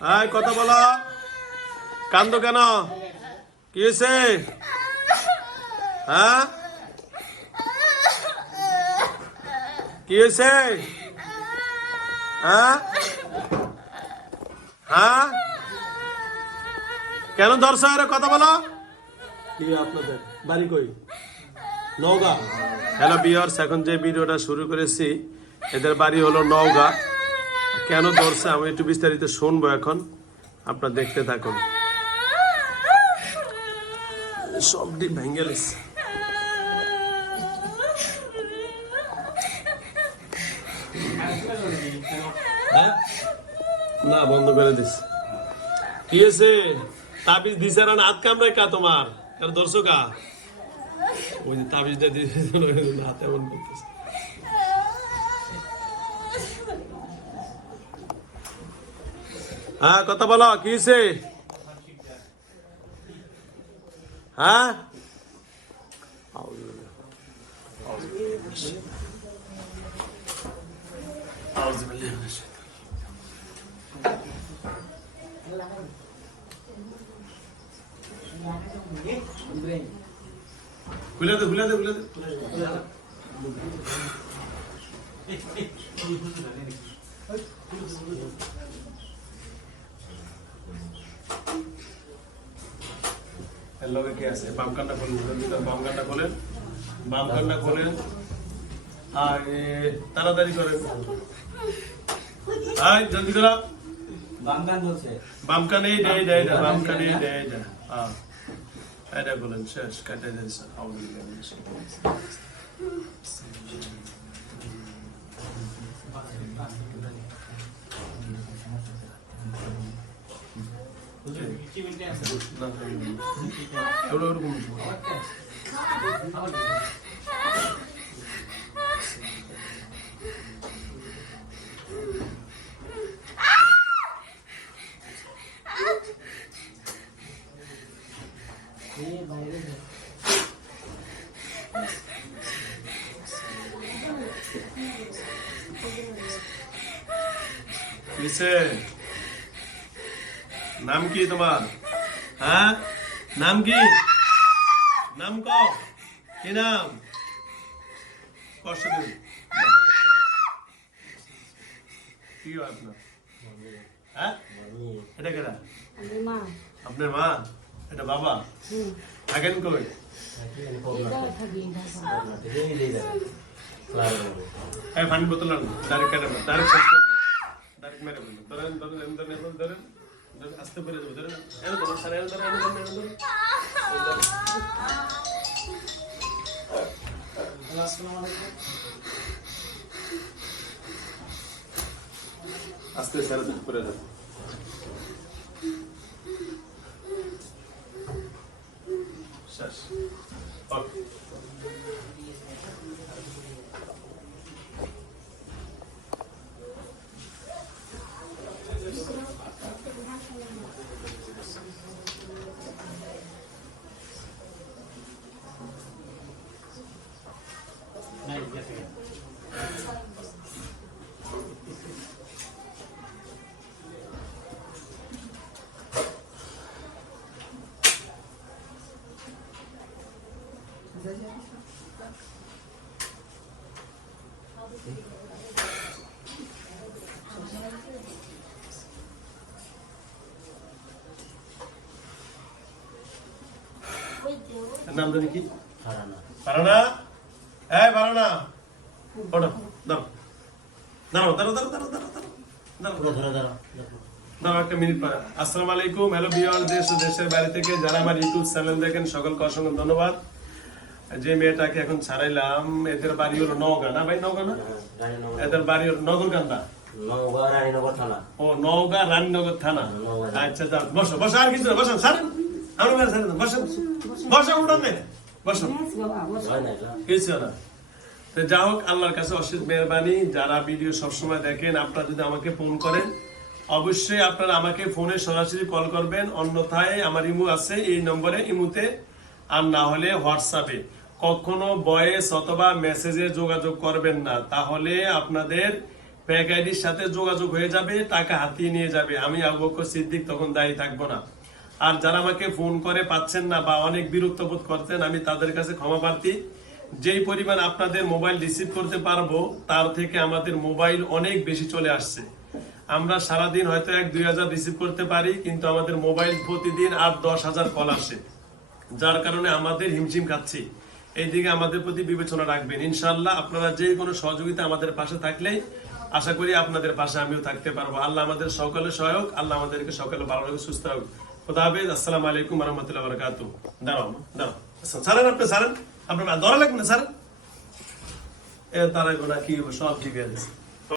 এই কথা বলো। কান্দ কেন? কি হয়েছে? হ্যাঁ? কি হয়েছে? হ্যাঁ? হ্যাঁ? কেন ধরছো আরে কথা বলো। কি আপনাদের। বাড়ি কই? নওগাঁ। হ্যালো বিয়ার্স এখন যে ভিডিওটা শুরু করেছি এদের বাড়ি হলো নওগাঁ। কেন ধরছে? আমি একটু বিস্তারিত শুনব এখন। আপনার দেখতে থাকুন। সব ডিম ভেঙে গেছে। হ্যাঁ? না, বন্ধ করে দিস। কি হয়েছে? তাবিজ দিছে না হাত কামড়ায় কা তোমার? কেন ধরছো কা? ওই যে তাবিজটা দিয়েছে হাত এমন করতেছে। হ্যাঁ কথা বলো কিছে হ্যাঁ খুলে দে খুলে দে খুলে দে খুলে দে এর লগে কে আছে? বাম কান্না খোলেন করে বাম কান্না খোলেন বাম কান্না খোলেন। আর তাড়াতাড়ি করেন আয় জলদি করো বাম গান বলছে। বাম কানে দে দে দে বাম কানে দে দে হ্যাঁ এটা বলেন শেষ কাটে 여러 여러 보면 좋아. 미스. নাম কি তোমার? হ্যাঁ? নাম কি? নাম ক। কি নাম? কষ্ট দিন কি হয় আপনার? হ্যাঁ? এটা আপনার মা। এটা বাবা? থাকেন এই পানি বোতল ডাইরেক্ট কেটে ডাইরেক্ট ডাইরেক্ট মেরে বলুন ধরেন ধরেন ধরেন ধরেন, আস্তে করে দেবো ধরো এর ধরো সারা এর ধরো আস্তে সারা দুপুরে দেবো নাম জানি কি? পারানা পারানা একটা মিনিট পরে। আসসালামু আলাইকুম হ্যালো বিয়ার দেশ ও দেশের বাইরে থেকে যারা আমার ইউটিউব চ্যানেল দেখেন সকলকে অসংখ্য ধন্যবাদ। যে মেয়েটাকে এখন ছাড়াইলাম এদের বাড়ি হলো নওগাঁ না ভাই নওগাঁ না? এদের বাড়ি হলো নগরকান্দা। ও নওগাঁ রানীনগর থানা। আচ্ছা যাও বসো বসো আর কিছু না বসো ছাড়েন। আমার মেয়ে ছাড়েন বসো। বসো উঠান মেয়ে বসো। হয়? কিছু না। তো যা হোক আল্লাহর কাছে অশেষ মেহরবানি। যারা ভিডিও সবসময় দেখেন আপনারা যদি আমাকে ফোন করেন অবশ্যই আপনারা আমাকে ফোনে সরাসরি কল করবেন। অন্যথায় আমার ইমু আছে এই নম্বরে ইমুতে। আর না হলে হোয়াটসঅ্যাপে। কখনো ভয়েস অথবা মেসেজে যোগাযোগ করবেন না, তাহলে আপনাদের ব্যাগ আইডির সাথে যোগাযোগ হয়ে যাবে, টাকা হাতিয়ে নিয়ে যাবে। আমি আবু বকর সিদ্দিক তখন দায়ী থাকব না। আর যারা আমাকে ফোন করে পাচ্ছেন না বা অনেক বিরক্ত বোধ করতেন আমি তাদের কাছে ক্ষমা প্রার্থী। যেই পরিমাণ আপনাদের মোবাইল রিসিভ করতে পারব, তার থেকে আমাদের মোবাইল অনেক বেশি চলে আসছে। আমরা সারাদিন হয়তো এক, দুই হাজার রিসিভ করতে পারি, কিন্তু আমাদের মোবাইল প্রতিদিন আর দশ হাজার কল আসে। যার কারণে আমাদের হিমশিম খাচ্ছি। এইদিকে আমাদের প্রতি বিবেচনা রাখবেন। ইনশাল্লাহ আপনারা যে কোনো সহযোগিতা আমাদের পাশে থাকলেই আশা করি আপনাদের পাশে আমিও থাকতে পারব। আল্লাহ আমাদের সকলে সহায়ক, আল্লাহ আমাদেরকে সকলে ভালো রাখুক সুস্থ হোক। খোদা হাফেজ, আসসালামু আলাইকুম রহমতুল্লাহ বরকাত দাঁড়াও দাঁড়াও। সারেন ছাড়েন আপনি সারেন আপনার ধরা লাগবে না স্যার এ, তারা কি সব ঠিক আছে।